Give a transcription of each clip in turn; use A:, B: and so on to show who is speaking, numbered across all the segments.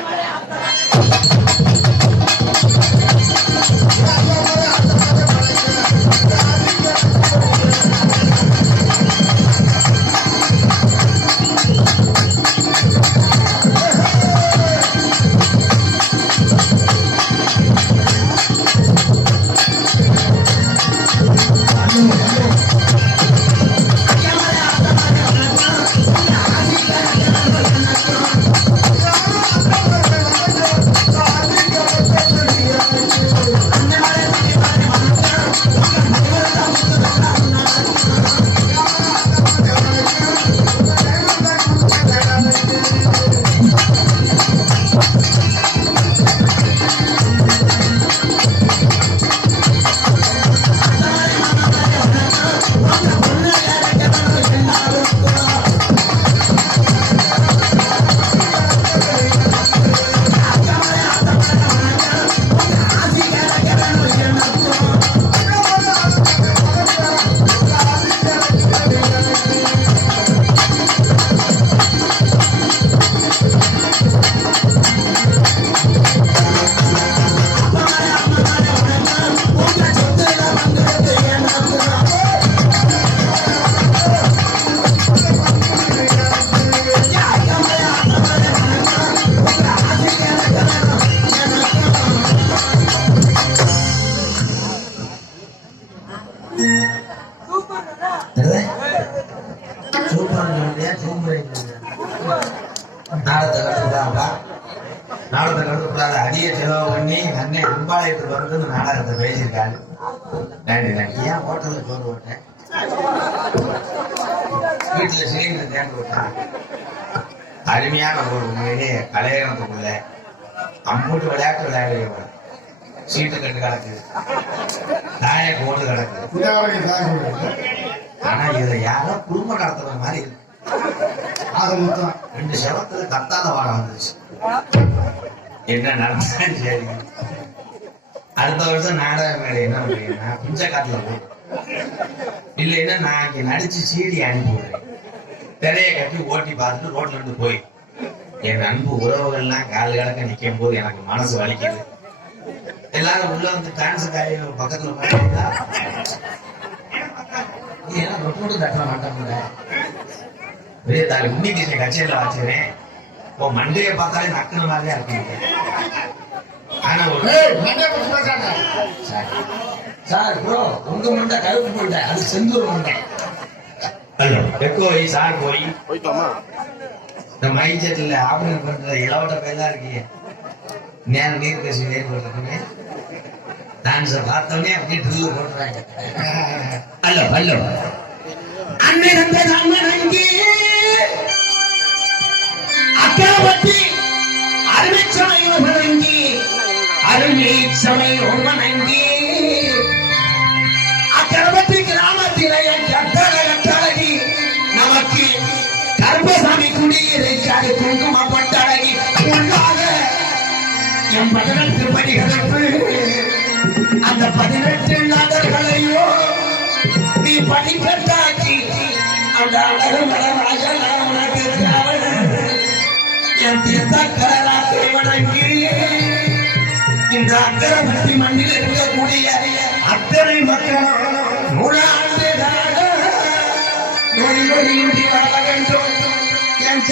A: ಮಳೆ ಆಗ್ತಾ வீட்டில் சிலிண்டர் தேர்ந்து விட்டான் அருமையான ஒரு உண்மையிலேயே கலையகத்துக்குள்ள அம்பூட்டு விளையாட்டு விளையாடுறவன் சீட்டு கட்டு கிடக்கு. நாயக்கு ஓட்டு கிடக்கு. ஆனா இதை யாரோ குடும்பம் நடத்துற மாதிரி இருக்கு. ஆக மொத்தம் ரெண்டு செவத்துல கத்தாத வாழ வந்துச்சு என்ன நடந்தாலும் சரி. அடுத்த வருஷம் நாடக மேடை என்ன பண்ணுறீங்கன்னா பிஞ்சக்காட்டுல போ இல்லைன்னா நான் இங்க நடிச்சு சீடி அனுப்பி விடுறேன் திரையை கட்டி ஓட்டி பார்த்துட்டு ரோட்ல இருந்து போய். என் அன்பு உறவுகள்லாம் கால் கடக்க நிக்கும் போது எனக்கு மனசு வலிக்குது. எல்லாரும் உள்ள வந்து டான்ஸ் காரி பக்கத்துல நீ எல்லாம் ரொட்டு தட்ட மாட்டாங்க பெரிய தாலி உன்னிகிருஷ்ண கச்சேரியில வச்சுக்கிறேன் இப்போ மண்டையை பார்த்தாலே நக்குன மாதிரியா இருக்கு ஆனா ஒரு சார் ப்ரோ உங்க மண்டை கருப்பு மண்டை அது செந்தூர் மண்டை. சார் போய்
B: போய்க்கலாமா
A: இந்த மைக் செட்டில் ஆபரேட் பண்ற இளவட்ட இருக்கீங்க. நேரம் நீர் பேசி நேர் போட்டுருக்கீங்க. டான்ஸை பார்த்தோன்னே அப்படியே ட்ரில்லு போட்டுறாங்க. ஹலோ ஹலோ என் தீர்த்தக்கராத்தை வணங்கி இந்த அக்கரவத்தி மண்ணில் இருக்கக்கூடிய அத்தனை மக்கள் நூறாண்டு நொடி நொடியின்றி வாழ வேண்டும். என்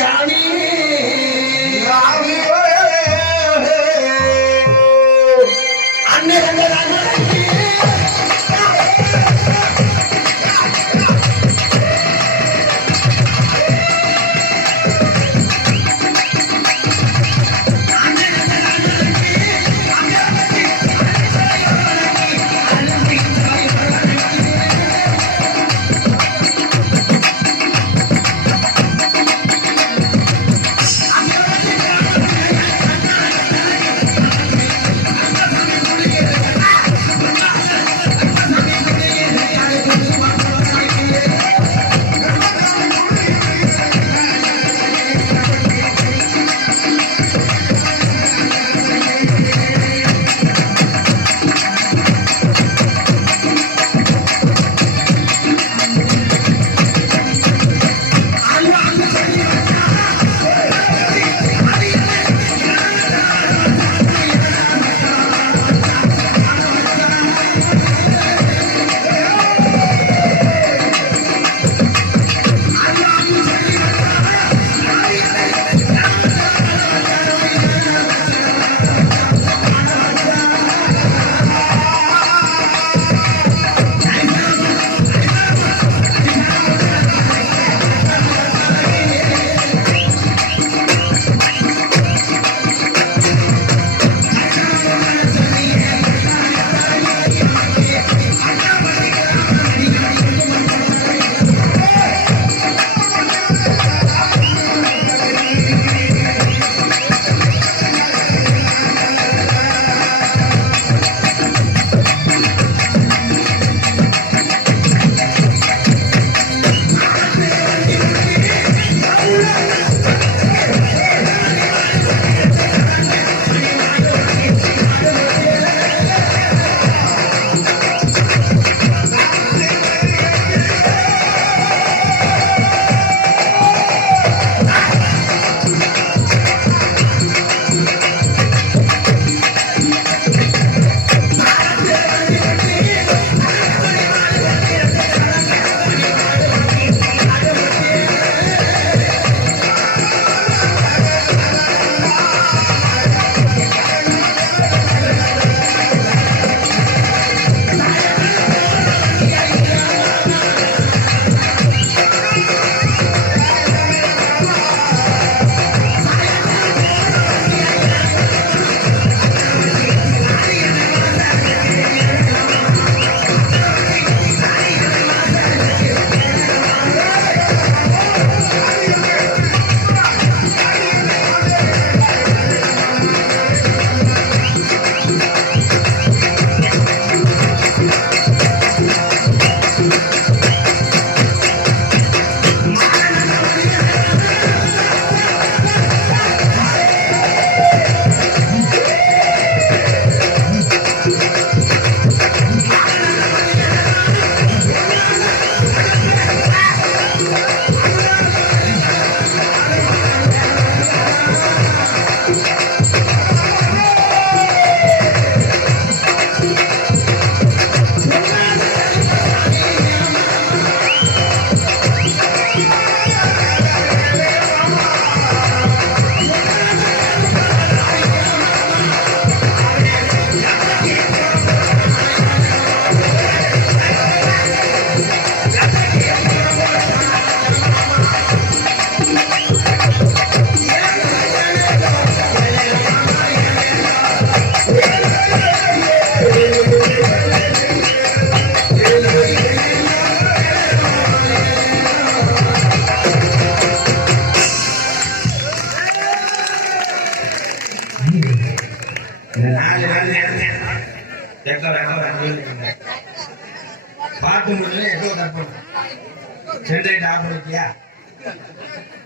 A: எக்க வேண்டாம் பாட்டு முடியல எக்கோ கற்பனை ஜென்ரேட் ஆஃப் பண்ணிட்டியா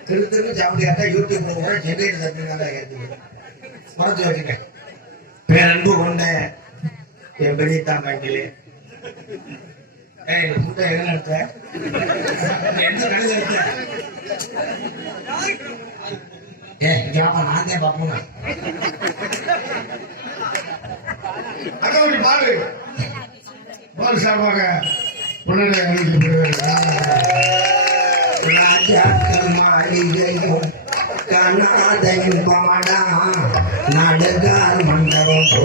A: திரு திரு சாப்பிட்டு யூடியூப்ல கூட ஜென்ரேட் தப்பிங்க ஏற்றுது மறந்து வச்சுக்க பேரன்பு கொண்ட என் பெரிய தாண்டாண்டிலே ஏய் முட்டை எங்க எந்த எடுத்த? ஏ இங்க நான் தான் பாப்போம்
B: அகவடி பாரு. பால் சார்பாக முன்னாடி
A: மாளிகையும் கனாதையும் பாடா நடுகால் மண்டபம் போ.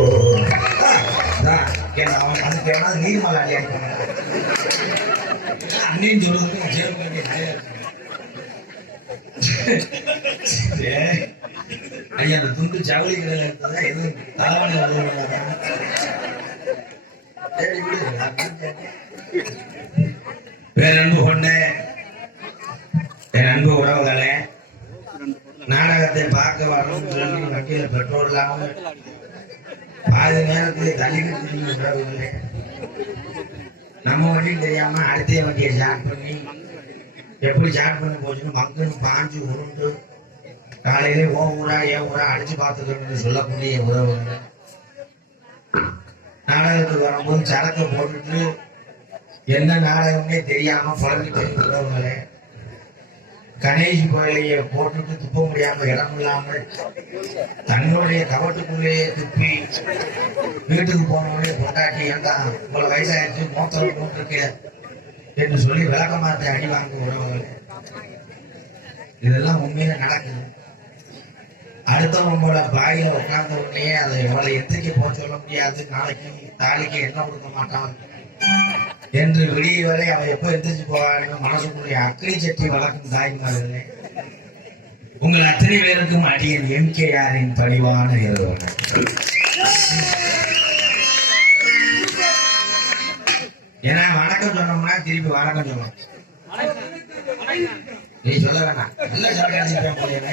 A: அவன் எவனா நீர்மலை அண்ணின்னு சொல்றதுக்கு நான் சேர்க்க வேண்டிய நிறைய இருக்கு. சரி. ஐயா அந்த துண்டு ஜவுளி கடையில் இருந்ததா எதுவும் தலைவலி வந்து பேரன்பு கொண்டு என் அன்பு உறவுகளே நாடகத்தை பார்க்க வரணும்னு சொல்லி வண்டியில பெட்ரோல் இல்லாம பாதி நேரத்திலே தள்ளிக்கிட்டு திரும்பி உறவுகளே நம்ம வண்டியும் தெரியாம அடுத்த வண்டியை ஸ்டார்ட் பண்ணி எப்படி ஸ்டார்ட் பண்ணி போச்சுன்னு மங்குன்னு பாஞ்சு உருண்டு காலையிலே ஓ ஊரா ஏன் ஊரா அடிச்சு பார்த்துக்கணும்னு சொல்லக்கூடிய உறவுகள் நாடகத்துக்கு வரும்போது சரக்கு போட்டுட்டு என்ன நாடகம்னே தெரியாம புலம்பிட்டு இருக்கிறவங்களே கணேஷ் கோயிலையே போட்டுட்டு துப்ப முடியாம இடம் இல்லாமல் தன்னுடைய கவட்டுக்குள்ளேயே துப்பி வீட்டுக்கு போனவனே கொண்டாட்டி ஏன்டா உங்களை வயசாயிருச்சு மூத்தம் போட்டிருக்கேன் என்று சொல்லி விளக்கமாத்தை அடி வாங்க உறவுகள். இதெல்லாம் உண்மையில நடக்குது. அடுத்தவங்களோட பாயில உட்கார்ந்த உடனே அதை எவ்வளவு எத்திரிக்க போக சொல்ல முடியாது. நாளைக்கு தாலிக்கு என்ன கொடுக்க மாட்டான் என்று விடிய வரை அவன் எப்போ எந்திரிச்சு போவான்னு மனசுக்குரிய அக்கறை சட்டி வளர்க்கும் தாய்மார்களே உங்கள் அத்தனை பேருக்கும் அடியன் எம்கேஆரின் பணிவான இரவு ஏன்னா வணக்கம் சொன்னோம்னா திருப்பி வணக்கம் சொல்லணும் நீ சொல்ல வேணாம். நல்ல சொல்ல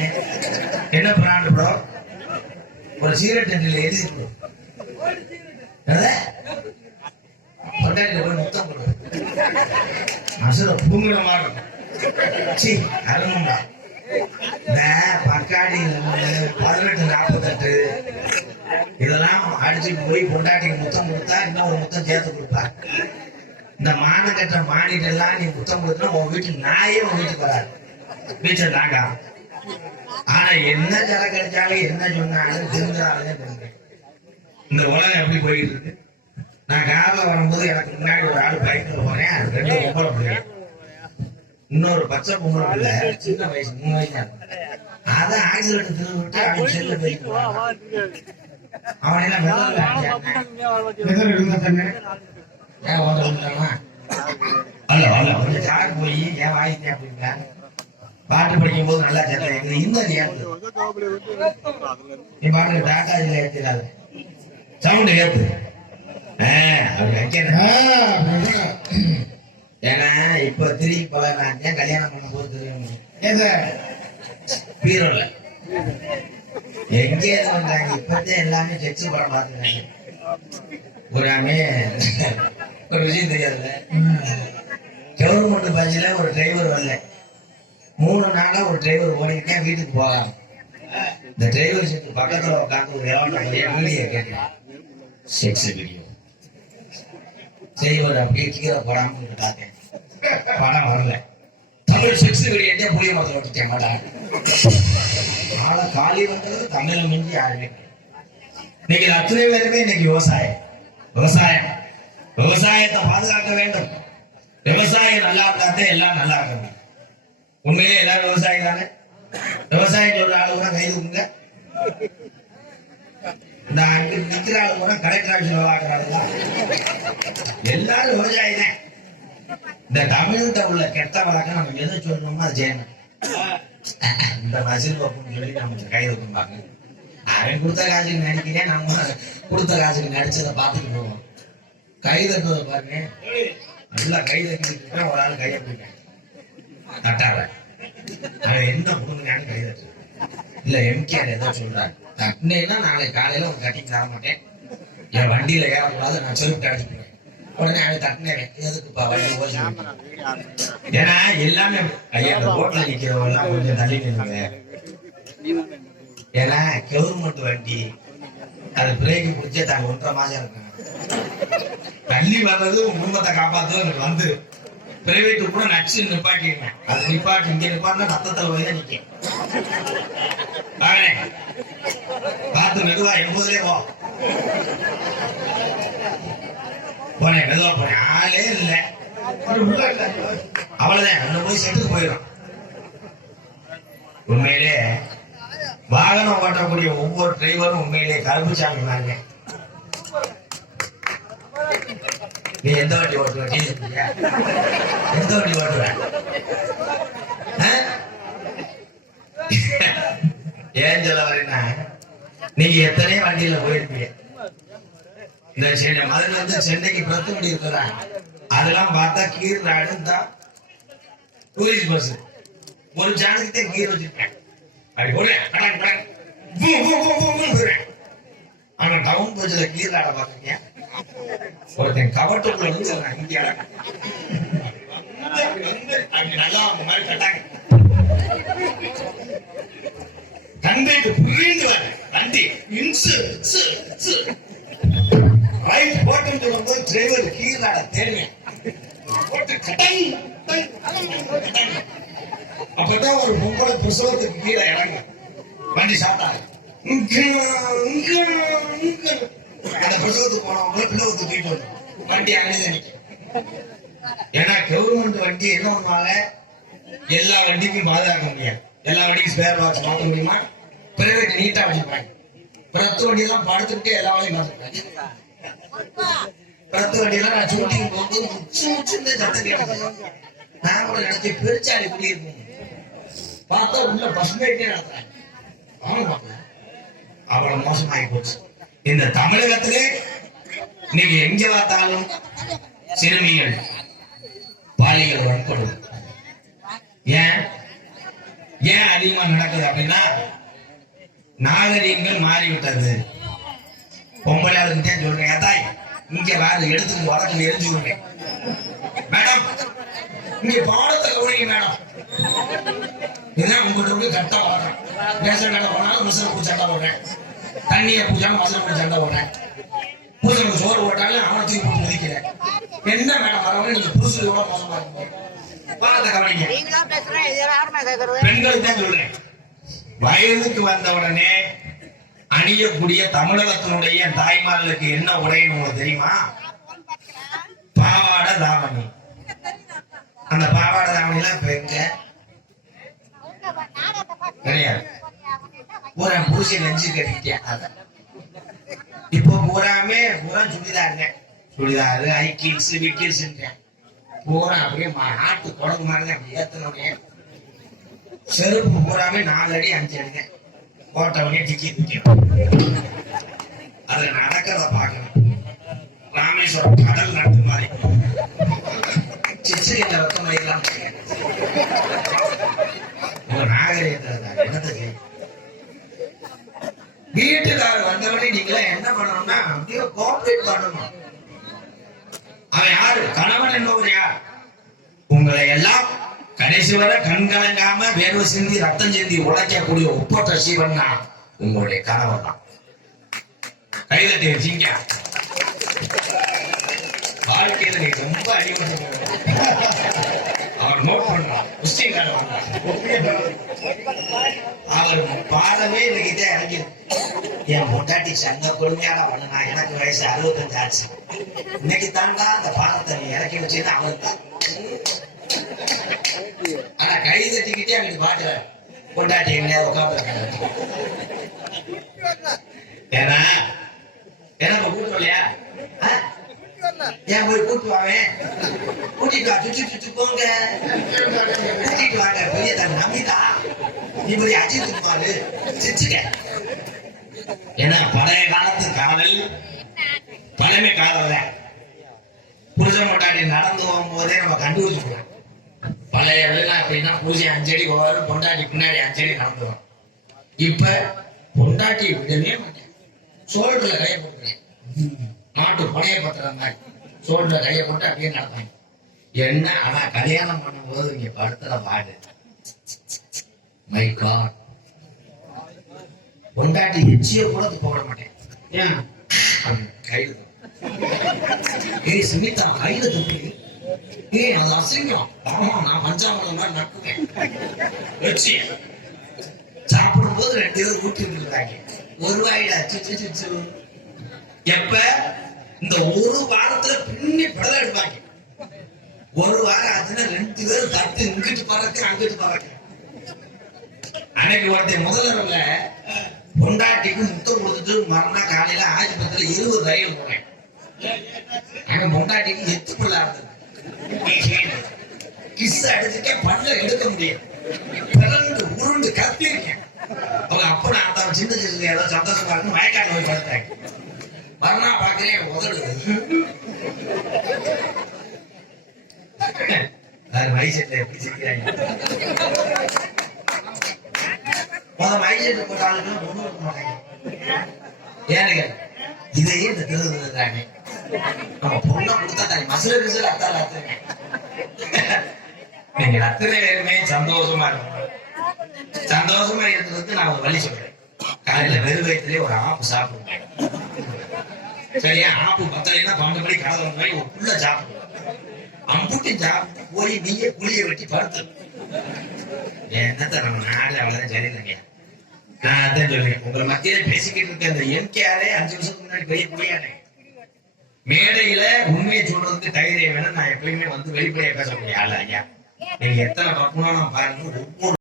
A: என்ன பிராண்ட் ப்ரோ ஒரு சீரட் டெண்டில் எழுதி ப்ரோ பொண்டாட்டில போய் முத்தம் கொடு மசுர பூங்குற மாதிரி இருக்கும். சி அருமண்டா இந்த பக்காடி பதினெட்டு நாற்பத்தெட்டு இதெல்லாம் அடிச்சு போய் பொண்டாட்டிக்கு முத்தம் கொடுத்தா இன்னொரு முத்தம் சேர்த்து கொடுப்பா இந்த மானக்கட்ட மாடிட்டு எல்லாம் நீ முத்தம் கொடுத்தா உன் வீட்டு நாயே உன் வீட்டுக்கு வராது. வீட்டில் நாங்க ஆனா என்ன ஜல கிடைச்சாலும் என்ன சொன்னாலும் திரும்ப இந்த உலகம் எப்படி போயிட்டு இருக்கு? நான் கார்ல வரும்போது எனக்கு முன்னாடி ஒரு ஆள் பைக்ல போறேன் அது ரெண்டு பொம்பளை பிள்ளை. இன்னொரு பச்சை பொம்பளை பிள்ளை. சின்ன வயசு மூணு வயசு. அதான் ஆக்சிடென்ட் திரும்ப விட்டு அவன் செல்ல போயிட்டு அவன் என்ன ஏன் ஓட விட்டானா அல்ல அல்ல கொஞ்சம் சாக்கு போய் ஏன் வாங்கிட்டேன் அப்படின்னா பாட்டு படிக்கும் போது நல்லா சேர்த்தேன் இது இன்னும் நீ பாட்டு டாட்டா இதுல ஏத்திடாத சவுண்ட் ஆ,
B: அப்படிதான்.
A: ஏன்னா இப்ப திரும்பி பழகிறாங்க கல்யாணம் பண்ணும் போது தெரியும்? பீரோல. எங்கே வந்தாங்க? இப்பதான் எல்லாமே செக்ஸ் படம் பார்த்துருக்காங்க பூராமே ஒரு விஷயம் தெரியாதுல்ல? கவர்மெண்ட் பஸ்ல ஒரு டிரைவர் வரல. மூணு நாளா ஒரு டிரைவர் ஓடிக்கிட்டே வீட்டுக்கு போகலாம் இந்த டிரைவர் சீட்டு பக்கத்துல உட்காந்து ஒரு வீடியோ கேட்கலாம் செக்ஸ் வீடியோ டிரைவர் அப்படியே கீழே போடாம பார்த்தேன் படம் வரல. தமிழ் செக்ஸ் வீடியோ புளிய மரத்தில் விட்டுட்டேன் மாட்டான் நாளை காலி வந்தது தமிழ் மிஞ்சி யாருமே. இன்னைக்கு அத்தனை பேருமே இன்னைக்கு விவசாயம். விவசாயம். விவசாயத்தை பாதுகாக்க வேண்டும். விவசாயம் நல்லா இருந்தாத்தே எல்லாம் நல்லா இருக்கணும். உண்மையிலே எல்லாரும் விவசாயி தானே? விவசாயம் சொல்ற ஆளு கூட கை தூக்குங்க இந்த அங்க நிக்கிற ஆளு கூட கலெக்டர் ஆஃபீஸ்ல வாக்குறாங்களா எல்லாரும் விவசாயி தான். இந்த தமிழ்கிட்ட உள்ள கெட்ட வழக்கம் நம்ம எது சொல்லணுமோ அதை செய்யணும் இந்த மசில் பப்புன்னு சொல்லி நம்ம கை தூக்கும்பாங்க அவன் கொடுத்த காசுக்கு நடிக்கிறேன் நம்ம கொடுத்த காசுக்கு நடிச்சதை பார்த்துட்டு போவோம். கை தட்டுவதை பாருங்க. நல்லா கை தட்டிட்டு ஒரு ஆள் கையை பிடிப்பேன் தட்டாத அவன் என்ன புடுங்கினாலும் கை தட்டு. இல்ல எம்கேஆர் ஏதோ சொல்றாரு. தட்டினேன்னா நாளை காலையில ஒரு கட்டிங் தர மாட்டேன். என் வண்டியில ஏறக்கூடாது நான் செருப்பு அடிச்சுக்கிறேன் உடனே அவன் தட்டினேன் எதுக்குப்பா வண்டி ஓசி ஏன்னா எல்லாமே ஐயா இந்த ரோட்ல நிக்கிறவங்க கொஞ்சம் தள்ளி நில்லுங்க ஏன்னா கவர்மெண்ட் வண்டி அது பிரேக்கு பிடிச்சே தாங்க ஒன்றரை மாசம் இருக்காங்க தள்ளி வர்றது உன் குடும்பத்தை காப்பாத்தும் எனக்கு வந்து. பிரைவேட் கூட நச்சு நிப்பாட்டிருக்கேன் அது நிப்பாட்டி இங்க நிப்பாட்டினா ரத்தத்தில் போய் தான் நிக்கும் பார்த்து மெதுவா எண்பதுலே போ. போனேன் மெதுவா போனேன் ஆளே இல்லை.
B: இல்ல.
A: அவ்வளவுதான். அங்க போய் செத்துட்டு போயிடும். உண்மையிலே வாகனம் ஓட்டக்கூடிய ஒவ்வொரு டிரைவரும் உண்மையிலே கருப்புச்சாமி தாங்க நீ எந்த வண்டி ஓட்டுவ? டீசல் எந்த வண்டி ஓட்டுவ? ஏன் சொல்ல வரேன்னா நீங்க எத்தனை வண்டியில போயிருப்பீங்க. இந்த சென்னை மதுரை வந்து சென்னைக்கு வண்டி இருக்கிறாங்க அதெல்லாம் பார்த்தா கீர் அடுத்தா டூரிஸ்ட் பஸ் ஒரு ஜானுக்கு கீர் வச்சிருக்கேன். அப்படி போடுறேன் ஆனா டவுன் பஸ்ல கீர் ஆட பாத்துருக்கேன் ஒருத்தன் கவட்டுக்குள்ள இருந்து சொல்றான் இங்க நல்லா அவங்க மாதிரி கட்டாங்க. தந்தைக்கு புரிந்து வர வண்டி இன்சு ரைட் போட்டும் டிரைவர் கீழாட போட்டு அப்பதான் ஒரு பொம்பளை பிரசவத்துக்கு கீழே இறங்கும். வண்டி சாப்பிட்டாங்க அந்த பிரசவத்துக்கு போனவங்க பிள்ளை தூக்கிட்டு வண்டி அங்கே நிற்கும் ஏன்னா கவர்மெண்ட் வண்டி என்ன பண்ணுவாங்க? எல்லா வண்டிக்கும் பாதுகாக்க முடியாது. எல்லா வண்டிக்கும் ஸ்பேர் பாக்ஸ் மாற்ற முடியுமா? பிரைவேட் நீட்டா வச்சிருப்பாங்க. பிரத்து வண்டியெல்லாம் படுத்துக்கிட்டே எல்லா வேலையும் பார்த்துருப்பாங்க பிரத்து வண்டியெல்லாம் நான் ஷூட்டிங் போகும்போது உச்சு உச்சுன்னு சத்தம் கேட்டேன் நான் கூட நினைச்சு பெருச்சாடி இப்படி இருக்கும் பார்த்தா உள்ள அவ்வளவு மோசமாகி போச்சு. இந்த தமிழகத்திலே நீங்க எங்க பார்த்தாலும் சிறுமிகள் பாலியல் வன்கொடுமை. ஏன்? ஏன் அதிகமா நடக்குது அப்படின்னா நாகரீகங்கள் மாறிவிட்டது. பொம்பளை அதுக்கு சொல்றேன். ஏத்தாய் இங்க வேற எடுத்து வடக்கு எரிஞ்சு விடுறேன். மேடம் இங்க பாடத்தை கவனிங்க மேடம். இதுதான் உங்கள்கிட்ட வந்து கரெக்டா வளர்றேன் ரேஷன் போனாலும் மிஷினை பூ போடுறேன். தண்ணியை பூஜாம மசனை பூ சண்டை போடுறேன் புருஷனுக்கு சோறு போட்டாலும் அவனை தூக்கி போட்டு மிதிக்கிறேன். என்ன மேடம் வரவங்க நீங்க புருஷன் எவ்வளவு மோசமா இருக்கீங்க. பாடத்தை கவனிங்க.
C: நீங்களா பேசுறேன் இது யாருமே கேக்குறது
A: பெண்கள் தான் சொல்றேன். வயதுக்கு வந்த உடனே அணியக்கூடிய தமிழகத்தினுடைய தாய்மார்களுக்கு என்ன உடைன்னு உங்களுக்கு தெரியுமா? பாவாடை தாவணி. அந்த பாவாடை தாவணி எல்லாம் இப்ப எங்க? கிடையாது. பூரா பூசி நெஞ்சு கட்டிட்டேன் அத இப்போ பூராமே பூரா சுடிதாருங்க சுடிதாரு ஐக்கிள்ஸ் விக்கிள்ஸ் பூரா அப்படியே ஆட்டு குடங்கு மாதிரி அப்படி ஏத்தனுடைய செருப்பு பூராமே நாலு அடி அஞ்சு அடிங்க போட்டவனே டிக்கி டிக்கி அது நடக்கிறத பார்க்கணும் ராமேஸ்வரம் கடல் நடத்து மாதிரி சிச்சிரியில ரத்தம் மயிலாம் ஒரு நாகரிகத்தை என்னத்தை வீட்டுக்காரர் வந்தவனே நீங்களா என்ன பண்ணணும்னா அப்படியே கோஆபரேட் பண்ணணும். அவன் யாரு? கணவன் என்பவர் யார்? உங்களை எல்லாம் கடைசி வரை கண் கலங்காம வேர்வை சிந்தி ரத்தம் சிந்தி உழைக்கக்கூடிய ஒப்பற்ற சீவன் தான் உங்களுடைய கணவன் தான். கைதட்டி வச்சீங்க வாழ்க்கையில நீ ரொம்ப அடிமட்டம் அவர் பாடவே இன்னைக்கு தான் என் பொண்டாட்டி சங்க கொடுமையான பண்ணுனா எனக்கு வயசு அறுபத்தஞ்சு ஆச்சு இன்னைக்கு தாண்டா அந்த பாடத்தை நீ இறக்கி தான் ஆனா கை தட்டிக்கிட்டே பொண்டாட்டி ஏன்னா இல்லையா? ஏன் போய் கூட்டு வாவேன் கூட்டிட்டு வா சுற்றி சுற்றி போங்க. கூட்டிட்டு வாங்க. பெரிய தன் நம்பிதா. இப்படி அஜித் குமார் சிரிச்சுக்க. ஏன்னா பழைய காலத்து காதல் பழமை காதல் தான். நடந்து போகும்போதே நம்ம பழைய வெளிலாம் பூஜை அஞ்சடி போவாரு பொண்டாட்டி பின்னாடி அஞ்சடி நடந்து வரும் இப்ப பொண்டாட்டி விடவே மாட்டேன். சோல்டர்ல கையை கொலையை பழைய சோழ கையை போட்டு அப்படியே நடப்பாங்க. என்ன? ஆனா கல்யாணம் பண்ணும்போது இங்க படத்துல பாடு. மை காட் பொண்டாட்டி எச்சிய கூட போட மாட்டேன்.
B: ஏன்?
A: அது கையில ஏய் சுமிதா கையில துப்பி. ஏய் அது அசிங்கம். ஆமா நான் பஞ்சாமிரம் மாதிரி நக்குவேன். வச்சு சாப்பிடும்போது ரெண்டு பேரும் ஊட்டி விட்டுருக்காங்க ஒரு வாயில சிச்சு எப்ப? இந்த ஒரு வாரத்துல பின்னி படம் எடுப்பாங்க. ஒரு வாரம் ஆச்சுன்னா ரெண்டு பேரும் தட்டு இங்கிட்டு பறக்க அங்கிட்டு பறக்க அன்னைக்கு ஒருத்தன் முதல்வர்ல பொண்டாட்டிக்கு முத்தம் கொடுத்துட்டு மறுநாள் காலையில ஆஸ்பத்திரியில இருபது ரயில் போனேன் அங்க பொண்டாட்டிக்கு எத்து பிள்ளை இருந்தது. கிஸ் அடிச்சுட்டே பண்ண எடுக்க முடியும் பிறண்டு உருண்டு கத்திருக்கேன். அவங்க அப்ப நான் சின்ன சின்ன ஏதோ சந்தோஷமா இருக்கு மயக்காட்டு போய் படுத்தாங்க. மறுநாள் பார்க்கலே உதடு அது மைசெட்ல எப்படி சிரிக்கிறாங்க முதல் மைசெட் போட்ட ஆளுங்க ஒண்ணு இருக்க மாட்டாங்க. ஏனுங்க இதையே இந்த திருதுறாங்க நம்ம பொண்ணை கொடுத்தா தான் மசுல பிசுல அத்தால அத்துங்க நீங்க அத்தனை பேருமே சந்தோஷமா இருக்கணும் சந்தோஷமா இருக்கிறதுக்கு நான் ஒரு வழி சொல்றேன். காலையில வெறும் வயிற்றுலயே ஒரு ஆப்பு சாப்பிடுவேன் சரியா ஆப்பு பத்தலைன்னா பன்னெண்டு மணி கலந்து மாதிரி ஒரு புள்ள சாப்பிடுவோம் அம்புட்டி சாப்பிட்டு போய் நீயே புளிய வெட்டி படுத்து. என்னத்த நம்ம நாடு அவ்வளவுதான் சரியில்லைங்க நான் அதான் சொல்றேன் உங்களை மத்தியில பேசிக்கிட்டு இருக்க அந்த எம்கேஆரே அஞ்சு வருஷத்துக்கு முன்னாடி பெரிய புளியானே மேடையில உண்மையை சொல்றதுக்கு தைரியம் வேணும் நான் எப்பயுமே வந்து வெளிப்படையா பேசக்கூடிய ஆள் ஐயா நீங்க எத்தனை பக்குனாலும் பாருங்க ஒவ்வொரு